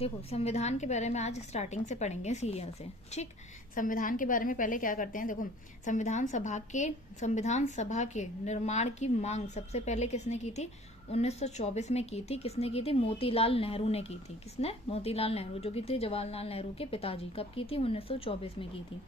देखो, संविधान के बारे में आज स्टार्टिंग से पढ़ेंगे सीरियल से। ठीक, संविधान के बारे में पहले क्या करते हैं। देखो, संविधान सभा के निर्माण की मांग सबसे पहले किसने की थी? 1924 में की थी। किसने की थी? मोतीलाल नेहरू ने की थी। किसने? मोतीलाल नेहरू, जो कि थे जवाहरलाल नेहरू के पिताजी। कब की थी? 1924 में की थी।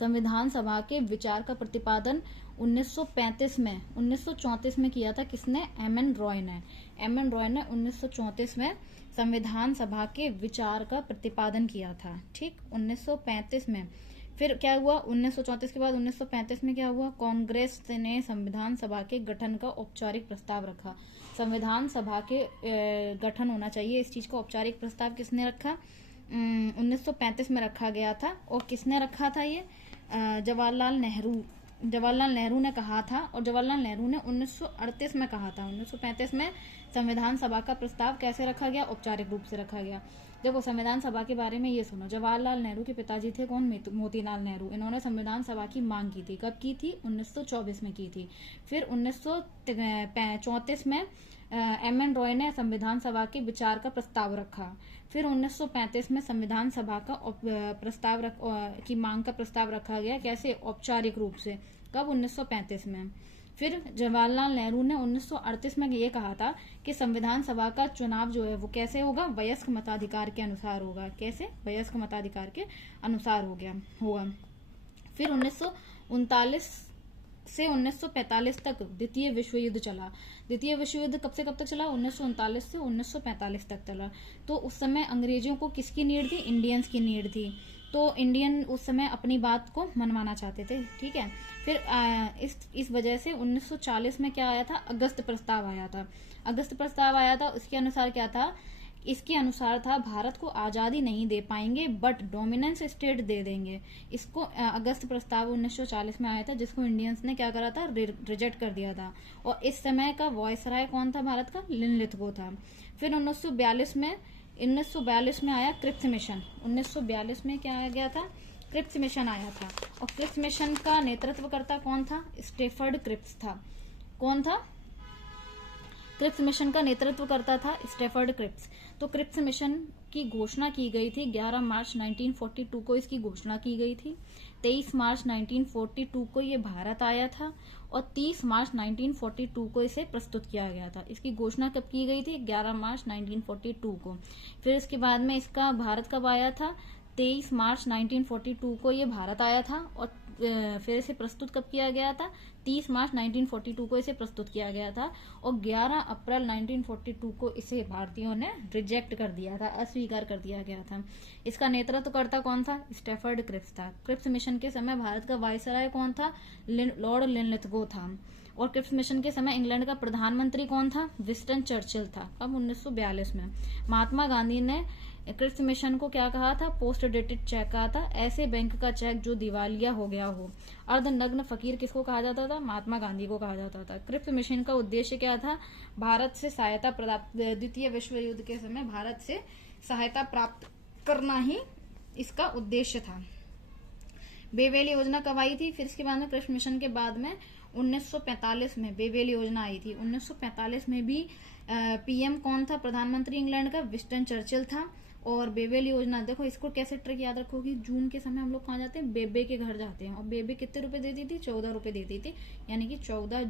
संविधान सभा के विचार का प्रतिपादन 1935 में 1934 में किया था। किसने? एम एन रॉय ने। एम एन रॉय ने 1934 में संविधान सभा के विचार का प्रतिपादन किया था। ठीक, 1935 में। फिर क्या हुआ? 1934 के बाद 1935 में क्या हुआ? कांग्रेस ने संविधान सभा के गठन का औपचारिक प्रस्ताव रखा। संविधान सभा के गठन होना चाहिए, इस चीज का औपचारिक प्रस्ताव किसने रखा? 1935 में रखा गया था। और किसने रखा था ये? जवाहरलाल नेहरू ने कहा था। और जवाहरलाल नेहरू ने 1938 में कहा था। 1935 में संविधान सभा का प्रस्ताव कैसे रखा गया? औपचारिक रूप से रखा गया। देखो, संविधान सभा के बारे में ये सुनो। जवाहरलाल नेहरू के पिताजी थे कौन? मोतीलाल नेहरू। इन्होंने संविधान सभा की मांग की थी। कब की थी? 1924 में की थी। फिर 1934 में एम एन रॉय ने संविधान सभा के विचार का प्रस्ताव रखा। फिर 1935 में संविधान सभा का की मांग का प्रस्ताव रखा गया। कैसे? औपचारिक रूप से। कब? 1935 में। फिर जवाहरलाल नेहरू ने 1938 में ये कहा था कि संविधान सभा का चुनाव जो है वो कैसे होगा? वयस्क मताधिकार के अनुसार होगा। कैसे? वयस्क मताधिकार के अनुसार होगा। फिर 1939 से 1945 तक द्वितीय विश्व युद्ध चला। द्वितीय विश्व युद्ध कब से कब तक चला? 1939 से 1945 तक चला। तो उस समय अंग्रेजों को किसकी नीड थी? इंडियंस की नीड थी। तो इंडियन उस समय अपनी बात को मनवाना चाहते थे। ठीक है। फिर इस वजह से 1940 में क्या आया था? अगस्त प्रस्ताव आया था। अगस्त प्रस्ताव आया था। उसके अनुसार क्या था? इसके अनुसार था भारत को आजादी नहीं दे पाएंगे बट डोमिनेंस स्टेट दे देंगे। इसको अगस्त प्रस्ताव 1940 में आया था, जिसको इंडियंस ने क्या करा था? रिजेक्ट कर दिया था। और इस समय का वॉयसराय कौन था भारत का? लिनलिथगो था। फिर 1942 में आया क्रिप्स मिशन। 1942 में क्या आ गया था? क्रिप्स मिशन आया था। और क्रिप्स मिशन का नेतृत्वकर्ता कौन था? स्टेफर्ड क्रिप्स था। कौन था? क्रिप्स मिशन का नेतृत्व करता था स्टेफर्ड क्रिप्स। तो क्रिप्स मिशन की घोषणा की गई थी 11 मार्च 1942 को। इसकी घोषणा की गई थी। 23 मार्च 1942 को ये भारत आया था। और 30 मार्च 1942 को इसे प्रस्तुत किया गया था। इसकी घोषणा कब की गई थी? 11 मार्च 1942 को। फिर इसके बाद में इसका भारत कब आया था? 23 मार्च 1942 को ये भारत आया था। और फिर इसे प्रस्तुत कब किया गया था? 30 मार्च 1942 को इसे प्रस्तुत किया गया था। और 11 अप्रैल 1942 को इसे भारतीयों ने रिजेक्ट कर दिया था, अस्वीकार कर दिया गया था। इसका नेतृत्वकर्ता कौन था? स्टेफर्ड क्रिप्स था। क्रिप्स मिशन के समय भारत का वायसराय कौन था? लॉर्ड लिनलिथगो था। और क्रिप्स मिशन के समय इंग्लैंड का प्रधानमंत्री कौन था? विंस्टन चर्चिल था। कब? 1942 में। महात्मा गांधी ने क्रिप्स मिशन को क्या कहा था? पोस्ट डेटेड चेक कहा था। ऐसे बैंक का चेक जो दिवालिया हो गया हो। अर्धनग्न फकीर किसको कहा जाता था? महात्मा गांधी को कहा जाता था। क्रिप्स मिशन का उद्देश्य क्या था? भारत से सहायता प्राप्त, द्वितीय विश्व युद्ध के समय भारत से सहायता प्राप्त करना ही इसका उद्देश्य था। बेवेल योजना कब आई थी? फिर इसके बाद में क्रिप्स मिशन के बाद में 1945 में बेवेल योजना आई थी। 1945 में भी पीएम कौन था? प्रधानमंत्री इंग्लैंड का विंस्टन चर्चिल था। और बेबेल योजना, देखो इसको कैसे ट्रिक याद रखोगी। जून के समय हम लोग कहाँ जाते हैं? बेबे के घर जाते हैं। और बेबे कितने रुपए देती थी? 14 रुपए देती थी। यानी कि 14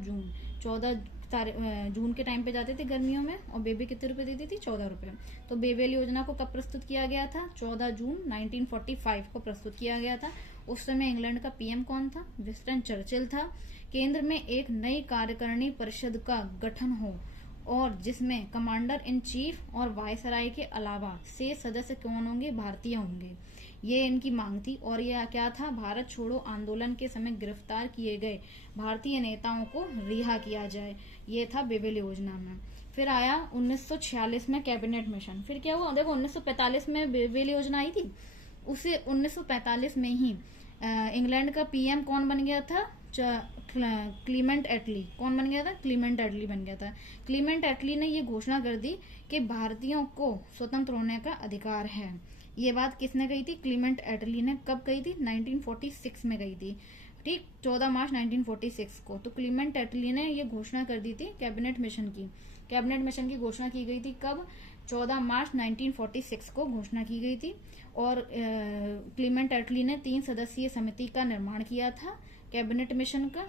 जून के टाइम पे जाते थे गर्मियों में। और बेबे कितने रुपए देती थी? 14 रुपए। तो बेबेल योजना को कब प्रस्तुत किया गया था? 14 जून 1945 को प्रस्तुत किया गया था। उस समय इंग्लैंड का पीएम कौन था? विंस्टन चर्चिल था। केंद्र में एक नई कार्यकारिणी परिषद का गठन हो और जिसमें कमांडर इन चीफ और वायसराय के अलावा से सदस्य कौन होंगे? भारतीय होंगे। ये इनकी मांग थी। और यह क्या था? भारत छोड़ो आंदोलन के समय गिरफ्तार किए गए भारतीय नेताओं को रिहा किया जाए। ये था बेबेल योजना में। फिर आया 1946 में कैबिनेट मिशन। फिर क्या हुआ? देखो, 1945 में बेबेल योजना आई थी। उसे 1945 में ही इंग्लैंड का पीएम कौन बन गया था? क्लीमेंट एटली। कौन बन गया था? क्लीमेंट एटली बन गया था। क्लीमेंट एटली ने ये घोषणा कर दी कि भारतीयों को स्वतंत्र होने का अधिकार है। ये बात किसने कही थी? क्लीमेंट एटली ने। कब कही थी? 1946 में कही थी। ठीक, 14 मार्च 1946 को। तो क्लीमेंट एटली ने ये घोषणा कर दी थी कैबिनेट मिशन की। कैबिनेट मिशन की घोषणा की गई थी कब? 14 मार्च 1946 को घोषणा की गई थी। और क्लीमेंट एटली ने 3 सदस्यीय समिति का निर्माण किया था कैबिनेट मिशन का,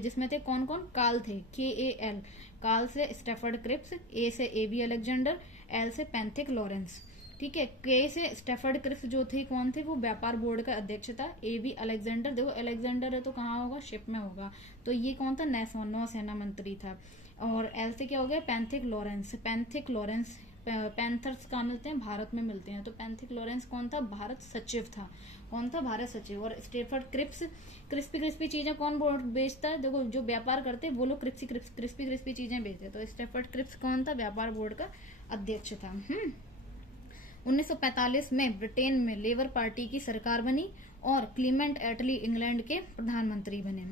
जिसमें थे कौन कौन? काल थे, KAL, काल से स्टेफर्ड क्रिप्स, A से AB अलेक्जेंडर, L से पैंथिक लॉरेंस। ठीक है, K से स्टेफर्ड क्रिप्स जो थे कौन थे? वो व्यापार बोर्ड का अध्यक्ष था। AB अलेक्जेंडर, देखो अलेक्जेंडर है तो कहाँ होगा? शिप में होगा, तो ये कौन था? नौसेना मंत्री था। और L से क्या हो गया? Pethick Lawrence. Pethick Lawrence, panthers कहाँ मिलते हैं? भारत में मिलते हैं। तो पैंथिक लॉरेंस कौन था? भारत सचिव था। कौन था? भारत सचिव। और स्टेफर्ड क्रिप्स, क्रिस्पी चीजें कौन बेचता है? देखो जो व्यापार करते हैं वो लोग क्रिस्पी चीजें बेचते हैं। तो स्टेफर्ड क्रिप्स कौन था? व्यापार बोर्ड का अध्यक्ष था। 1945 में ब्रिटेन में लेबर पार्टी की सरकार बनी और क्लीमेंट एटली इंग्लैंड के प्रधानमंत्री बने।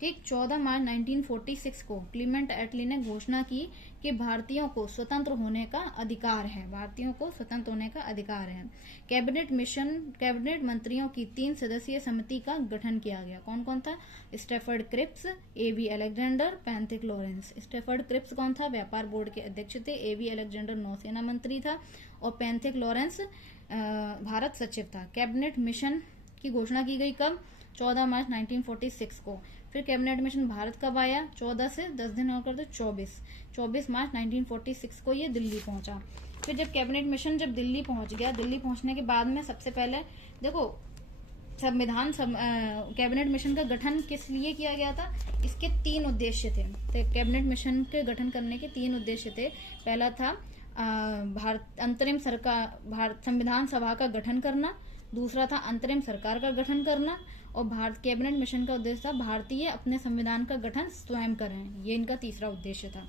ठीक, 14 मार्च 1946 को क्लीमेंट एटली ने घोषणा की कि भारतीयों को स्वतंत्र होने का अधिकार है। भारतीयों को स्वतंत्र होने का अधिकार है। कैबिनेट मंत्रियों की 3 सदस्यीय समिति का गठन किया गया। कौन कौन था? Stafford Cripps, AB Alexander, Pethick Lawrence. Stafford Cripps कौन था? व्यापार बोर्ड के अध्यक्ष थे। AB अलेक्जेंडर नौसेना मंत्री था और पैंथिक लॉरेंस भारत सचिव था। कैबिनेट मिशन की घोषणा की गई कब? 14 मार्च 1946 को। फिर कैबिनेट मिशन भारत कब आया? 14 से 10 दिन और कर दो 24 मार्च 1946 को ये दिल्ली पहुंचा। फिर जब कैबिनेट मिशन जब दिल्ली पहुंच गया, दिल्ली पहुंचने के बाद में सबसे पहले देखो कैबिनेट मिशन का गठन किस लिए किया गया था? इसके 3 उद्देश्य थे। तो कैबिनेट मिशन के गठन करने के 3 उद्देश्य थे। पहला था अंतरिम सरकार, संविधान सभा का गठन करना। दूसरा था अंतरिम सरकार का गठन करना। और कैबिनेट मिशन का उद्देश्य था भारतीय अपने संविधान का गठन स्वयं करें। ये इनका तीसरा उद्देश्य था।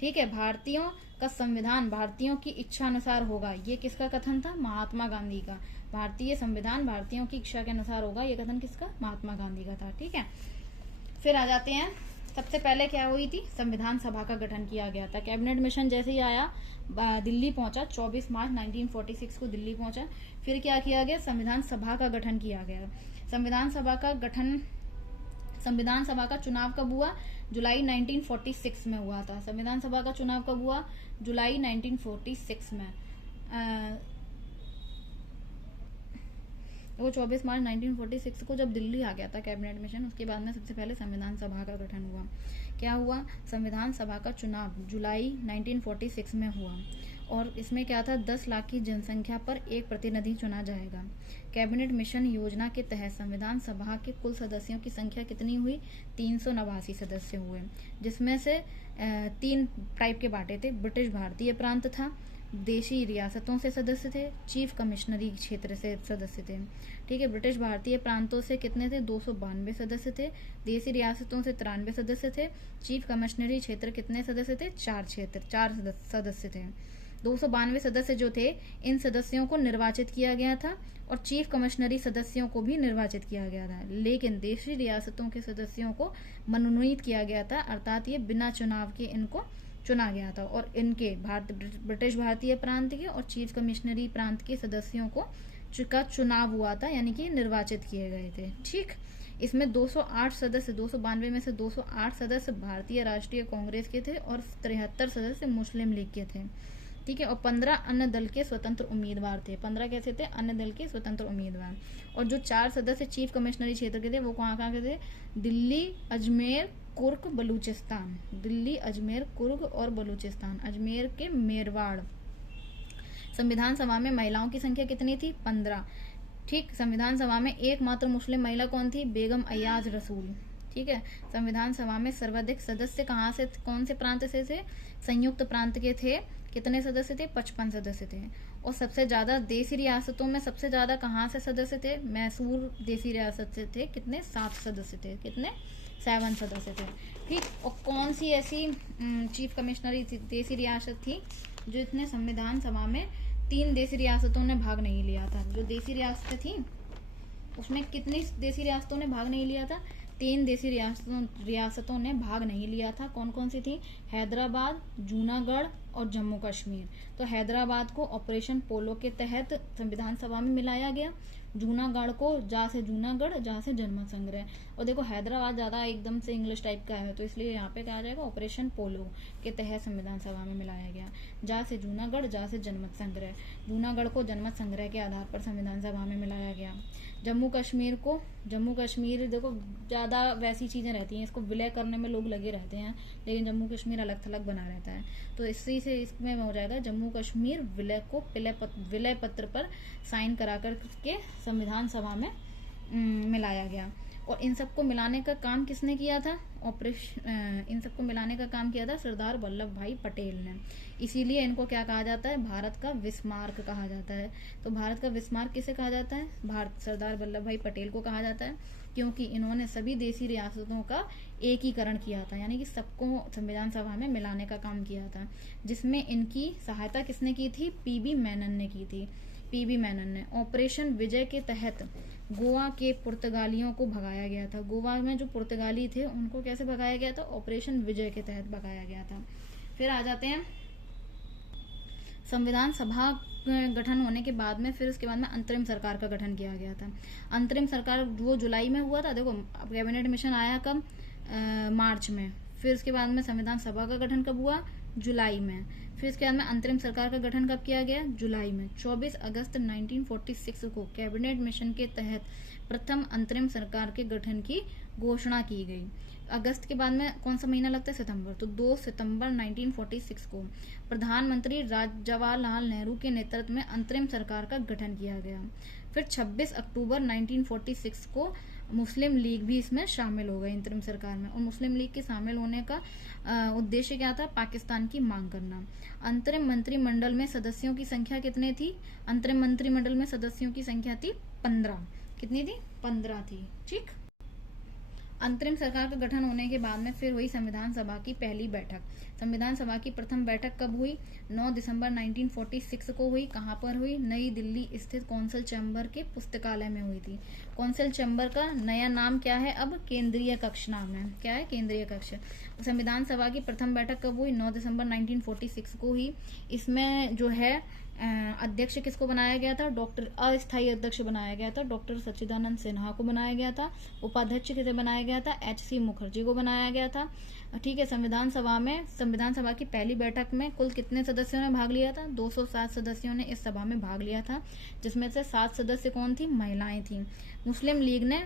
ठीक है, भारतीयों का संविधान भारतीयों की इच्छा अनुसार होगा। ये किसका कथन था? महात्मा गांधी का। भारतीय संविधान भारतीयों की इच्छा के अनुसार होगा, ये कथन किसका? महात्मा गांधी का था। ठीक है, फिर आ जाते हैं, सबसे पहले क्या हुई थी? संविधान सभा का गठन किया गया था। कैबिनेट मिशन जैसे ही आया दिल्ली पहुंचा, 24 मार्च 1946 को दिल्ली पहुंचा। फिर क्या किया गया? संविधान सभा का गठन किया गया। संविधान सभा का चुनाव कब हुआ? जुलाई 1946 में हुआ था। संविधान सभा का चुनाव कब हुआ? जुलाई 1946 में। वो 24 मार्च 1946 को जब दिल्ली आ गया था कैबिनेट मिशन, उसके बाद में सबसे पहले संविधान सभा का गठन हुआ। क्या हुआ? संविधान सभा का चुनाव जुलाई 1946 में हुआ। और इसमें क्या था? 10 लाख की जनसंख्या पर एक प्रतिनिधि चुना जाएगा। कैबिनेट मिशन योजना के तहत संविधान सभा के कुल सदस्यों की संख्या कितनी हुई? 389 सदस्य हुए, जिसमें से 3 टाइप के बांटे थे। ब्रिटिश भारतीय प्रांत था, देशी रियासतों से सदस्य थे, चीफ कमिश्नरी क्षेत्र से सदस्य थे। ठीक है, ब्रिटिश भारतीय प्रांतों से कितने थे? 292 सदस्य थे। देशी रियासतों से 93 सदस्य थे। चीफ कमिश्नरी क्षेत्र कितने सदस्य थे? 4 सदस्य थे। 292 सदस्य जो थे, इन सदस्यों को निर्वाचित किया गया था और चीफ कमिश्नरी सदस्यों को भी निर्वाचित किया गया था। लेकिन देशी रियासतों के सदस्यों को मनोनीत किया गया था, अर्थात ये बिना चुनाव के इनको चुना गया था। और इनके ब्रिटिश भारतीय प्रांत के और चीफ कमिश्नरी प्रांत के सदस्यों का चुनाव हुआ था, यानी कि निर्वाचित किए गए थे। ठीक, इसमें 208 सदस्य, 292 में से 208 सदस्य भारतीय राष्ट्रीय कांग्रेस के थे और 73 सदस्य मुस्लिम लीग के थे। ठीक है, और 15 अन्य दल के स्वतंत्र उम्मीदवार थे। 15 कैसे थे? अन्य दल के स्वतंत्र उम्मीदवार। और जो 4 सदस्य चीफ कमिश्नरी क्षेत्र के थे वो कहाँ के थे? दिल्ली, अजमेर, कुर्ग, बलूचिस्तान। दिल्ली, अजमेर, कुर्ग और बलूचिस्तान। अजमेर के मेरवाड़। संविधान सभा में महिलाओं की संख्या कितनी थी? 15। ठीक, संविधान सभा में एकमात्र मुस्लिम महिला कौन थी? बेगम अयाज रसूल। ठीक है, संविधान सभा में सर्वाधिक सदस्य कहाँ से, कौन से प्रांत से थे? संयुक्त प्रांत के थे। कितने सदस्य थे? 55 सदस्य थे। और सबसे ज्यादा देशी रियासतों में सबसे ज्यादा कहाँ से सदस्य थे? मैसूर देशी रियासत से थे। कितने? 7 सदस्य थे। कितने? 7 सदस्य थे। ठीक, और कौन सी ऐसी चीफ कमिश्नरी देशी रियासत थी जो इतने संविधान सभा में 3 देशी रियासतों ने भाग नहीं लिया था? जो देशी रियासतें थी उसमें कितनी देशी रियासतों ने भाग नहीं लिया था? 3 देशी रियासतों ने भाग नहीं लिया था। कौन कौन सी थी? हैदराबाद, जूनागढ़, और जम्मू कश्मीर। तो हैदराबाद को ऑपरेशन पोलो के तहत संविधान सभा में मिलाया गया, जूनागढ़ को जा से जूनागढ़, जा से जनमत संग्रह। और देखो हैदराबाद ज्यादा एकदम से इंग्लिश टाइप का है, तो इसलिए यहाँ पे कहा जाएगा ऑपरेशन पोलो के तहत संविधान सभा में मिलाया गया, जा से जूनागढ़, जा से जनमत संग्रह। जूनागढ़ को जनमत संग्रह के आधार पर संविधान सभा में मिलाया गया। जम्मू कश्मीर देखो ज्यादा वैसी चीजें रहती हैं, इसको विलय करने में लोग लगे रहते हैं, लेकिन जम्मू कश्मीर अलग थलग बना रहता है। तो इसी से इसमें हो जाएगा जम्मू कश्मीर विलय को विलय पत्र पर साइन करा कर के संविधान सभा में मिलाया गया। और इन सबको मिलाने का काम किसने किया था? इन सबको मिलाने का काम किया था सरदार वल्लभ भाई पटेल ने। इसीलिए इनको क्या कहा जाता है? भारत का विस्मार्क कहा जाता है। तो भारत का विस्मार्क किसे कहा जाता है? सरदार वल्लभ भाई पटेल को कहा जाता है, क्योंकि इन्होंने सभी देशी रियासतों का एकीकरण किया था, यानी कि सबको संविधान सभा में मिलाने का काम किया था, जिसमें इनकी सहायता किसने की थी? पीबी मेनन ने की थी। पीबी मेनन ने। ऑपरेशन विजय के तहत गोवा के पुर्तगालियों को भगाया गया था। गोवा में जो पुर्तगाली थे उनको कैसे भगाया गया था? ऑपरेशन विजय के तहत भगाया गया था। फिर आ जाते हैं संविधान सभा गठन होने के बाद में, फिर उसके बाद में अंतरिम सरकार का गठन किया गया था। अंतरिम सरकार वो जुलाई में हुआ था। देखो कैबिनेट मिशन आया कब? मार्च में। फिर उसके बाद में संविधान सभा का गठन कब हुआ? जुलाई में। फिर इसके बाद में अंतरिम सरकार का गठन कब किया गया? जुलाई में। 24 अगस्त 1946 को कैबिनेट मिशन के तहत प्रथम अंतरिम सरकार के गठन की घोषणा की गई। अगस्त के बाद में कौन सा महीना लगता है? सितंबर। तो 2 सितंबर 1946 को प्रधानमंत्री जवाहरलाल नेहरू के नेतृत्व में अंतरिम सरकार का गठन किया गया। फिर 26 अक्टूबर 1946 को मुस्लिम लीग भी इसमें शामिल हो गई अंतरिम सरकार में। और मुस्लिम लीग के शामिल होने का उद्देश्य क्या था? पाकिस्तान की मांग करना। अंतरिम मंत्रिमंडल में सदस्यों की संख्या कितने थी? अंतरिम मंत्रिमंडल में सदस्यों की संख्या थी 15। कितनी थी? 15 थी। ठीक। अंतरिम सरकार का गठन होने के बाद में फिर हुई संविधान सभा की पहली बैठक। संविधान सभा की प्रथम बैठक कब हुई? 9 दिसंबर 1946 को हुई। कहाँ पर हुई? नई दिल्ली स्थित कौंसल चैम्बर के पुस्तकालय में हुई थी। कौंसल चैम्बर का नया नाम क्या है? अब केंद्रीय कक्ष नाम है। क्या है? केंद्रीय कक्ष। संविधान सभा की प्रथम बैठक कब हुई? 9 दिसंबर 1946 को हुई। इसमें जो है अध्यक्ष किसको बनाया गया था? अस्थायी अध्यक्ष बनाया गया था डॉक्टर सच्चिदानंद सिन्हा को बनाया गया था। उपाध्यक्ष किसे बनाया गया था? HC मुखर्जी को बनाया गया था। ठीक है। संविधान सभा की पहली बैठक में कुल कितने सदस्यों ने भाग लिया था? 207 सदस्यों ने इस सभा में भाग लिया था, जिसमें से 7 सदस्य कौन थी? महिलाएं थी। मुस्लिम लीग ने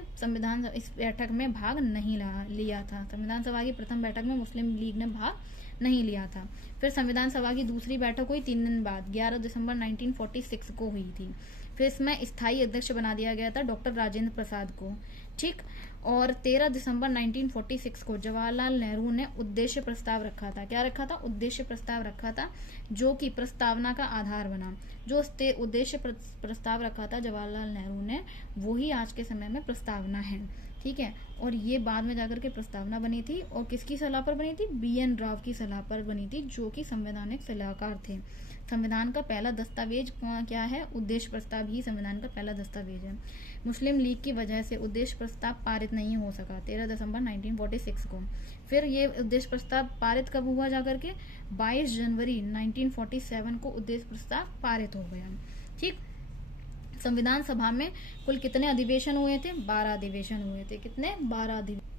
इस बैठक में भाग नहीं लिया था। संविधान सभा की प्रथम बैठक में मुस्लिम लीग ने भाग नहीं लिया था। फिर संविधान सभा की दूसरी बैठक हुई 3 दिन बाद, 11 दिसंबर 1946 को हुई थी। फिर इसमें स्थायी अध्यक्ष बना दिया गया था डॉक्टर राजेंद्र प्रसाद को। ठीक। और 13 दिसंबर 1946 को जवाहरलाल नेहरू ने उद्देश्य प्रस्ताव रखा था। क्या रखा था? उद्देश्य प्रस्ताव रखा था, जो कि प्रस्तावना का आधार बना। जो उद्देश्य प्रस्ताव रखा था जवाहरलाल नेहरू ने, वही आज के समय में प्रस्तावना है। ठीक है। और ये बाद में जाकर के प्रस्तावना बनी थी, और किसकी सलाह पर बनी थी? BN राव की सलाह पर बनी थी, जो कि संवैधानिक सलाहकार थे। संविधान का पहला दस्तावेज क्या है? उद्देश्य प्रस्ताव ही संविधान का पहला दस्तावेज है। मुस्लिम लीग की वजह से उद्देश्य प्रस्ताव पारित नहीं हो सका 13 दिसंबर 1946 को। फिर ये उद्देश्य प्रस्ताव पारित कब हुआ? जाकर के 22 जनवरी 1947 को उद्देश्य प्रस्ताव पारित हो गया। ठीक। संविधान सभा में कुल कितने अधिवेशन हुए थे? 12 अधिवेशन हुए थे। कितने? 12 अधिवेशन।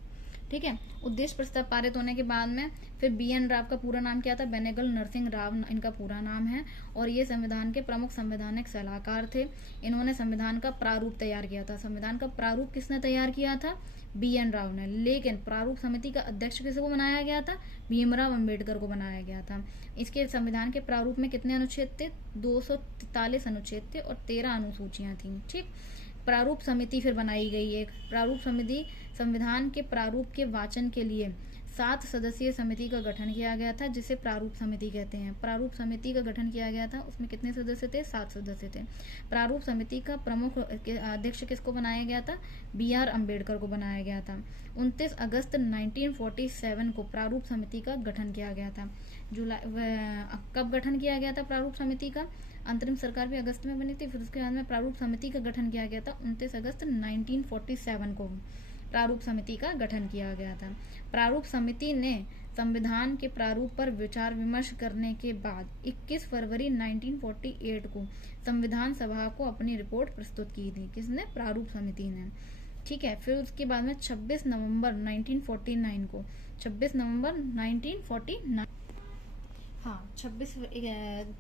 ठीक है। उद्देश्य प्रस्ताव पारित होने के बाद में फिर BN राव का पूरा नाम क्या था? बेनेगल नरसिंह राव इनका पूरा नाम है, और ये संविधान के प्रमुख संवैधानिक सलाहकार थे। इन्होंने संविधान का प्रारूप तैयार किया था। संविधान का प्रारूप किसने तैयार किया था? BN राव ने। लेकिन प्रारूप समिति का अध्यक्ष किसको बनाया गया था? भीमराव अंबेडकर को बनाया गया था। इसके संविधान के प्रारूप में कितने अनुच्छेद थे? 243 अनुच्छेद थे और 13 अनुसूचियां थी। ठीक। प्रारूप समिति फिर बनाई गई। एक प्रारूप समिति, संविधान के प्रारूप के वाचन के लिए 7 सदस्यीय समिति का गठन किया गया था, जिसे प्रारूप समिति कहते हैं। प्रारूप समिति का गठन किया गया था, उसमें कितने सदस्य थे? 7 सदस्य थे। प्रारूप समिति का प्रमुख अध्यक्ष किसको बनाया गया था? BR अम्बेडकर को बनाया गया था। 29 अगस्त 1947 को प्रारूप समिति का गठन किया गया था। कब गठन किया गया था प्रारूप समिति का? अंतरिम सरकार भी अगस्त में बनी थी। फिर उसके बाद में प्रारूप समिति का गठन किया गया था 29 अगस्त 1947 को। प्रारूप समिति का गठन किया गया था। प्रारूप समिति ने संविधान के प्रारूप पर विचार विमर्श करने के बाद 21 फरवरी 1948 को संविधान सभा को अपनी रिपोर्ट प्रस्तुत की थी। किसने? प्रारूप समिति ने। ठीक है, फिर उसके बाद में 26 नवंबर 1949 को 26 नवंबर 1949 हाँ 26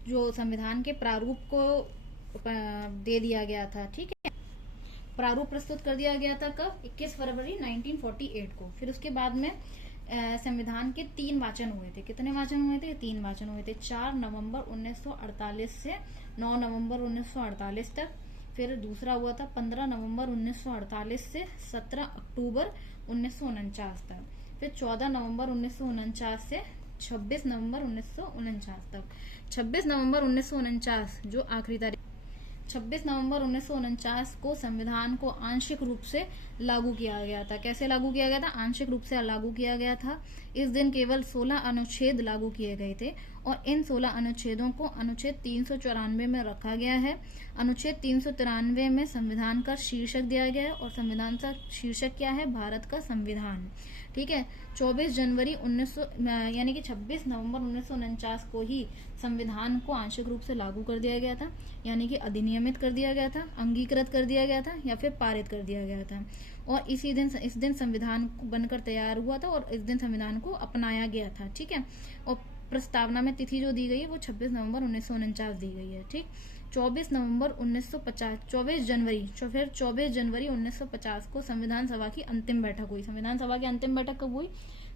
जो संविधान के प्रारूप को दे दिया गया था। ठीक है, प्रारूप प्रस्तुत कर दिया गया था कब? 21 फरवरी 1948 को। फिर उसके बाद में संविधान के 3 वाचन हुए थे। कितने वाचन हुए थे? 3 वाचन हुए थे। 4 नवंबर 1948 से 9 नवंबर 1948 तक। फिर दूसरा हुआ था 15 नवंबर 1948 से 17 अक्टूबर 1949 तक। फिर 14 नवंबर 1949 से 26 नवंबर 1949 तक। 26 नवंबर 1949 जो आखिरी तारीख 26 नवंबर 1949 को संविधान को आंशिक रूप से लागू किया गया था। कैसे लागू किया गया था? आंशिक रूप से लागू किया गया था। इस दिन केवल 16 अनुच्छेद लागू किए गए थे और इन 16 अनुच्छेदों को अनुच्छेद 394 में रखा गया है। अनुच्छेद 393 में संविधान का शीर्षक दिया गया है और संविधान का शीर्षक क्या है? भारत का संविधान। ठीक है, 24 जनवरी 1900 यानी कि 26 नवंबर 1949 को ही संविधान को आंशिक रूप से लागू कर दिया गया था, यानी कि अधिनियमित कर दिया गया था, अंगीकृत कर दिया गया था या फिर पारित कर दिया गया था। और इस दिन संविधान बनकर तैयार हुआ था और इस दिन संविधान को अपनाया गया था। ठीक है, और प्रस्तावना में तिथि जो दी गई है वो 26 नवंबर 1949 दी गई है। ठीक, 24 नवंबर 1950 24 जनवरी 1950 को संविधान सभा की अंतिम बैठक हुई। संविधान सभा की अंतिम बैठक कब हुई?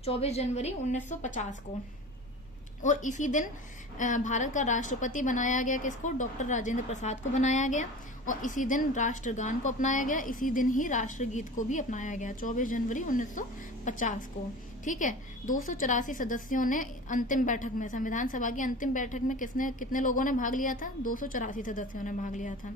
24 जनवरी 1950 को। और इसी दिन भारत का राष्ट्रपति बनाया गया। किसको? डॉक्टर राजेंद्र प्रसाद को बनाया गया। और इसी दिन राष्ट्रगान को अपनाया गया। इसी दिन ही राष्ट्रगीत को भी अपनाया गया, 24 जनवरी 1950 को। ठीक है, 284 सदस्यों ने अंतिम बैठक में, संविधान सभा की अंतिम बैठक में कितने लोगों ने भाग लिया था? 284 सदस्यों ने भाग लिया था।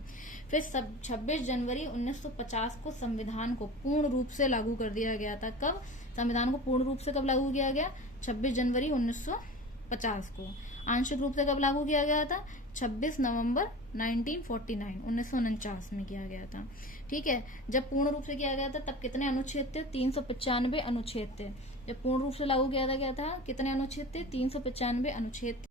फिर 26 जनवरी 1950 को संविधान को पूर्ण रूप से लागू कर दिया गया था। कब? संविधान को पूर्ण रूप से कब लागू किया गया? 26 जनवरी 1950 को। आंशिक रूप से कब लागू किया गया था? 26 नवंबर 1949 में किया गया था। ठीक है, जब पूर्ण रूप से किया गया था तब कितने अनुच्छेद थे? 395 अनुच्छेद थे। जब पूर्ण रूप से लागू किया गया था कितने अनुच्छेद थे? 395 अनुच्छेद थे।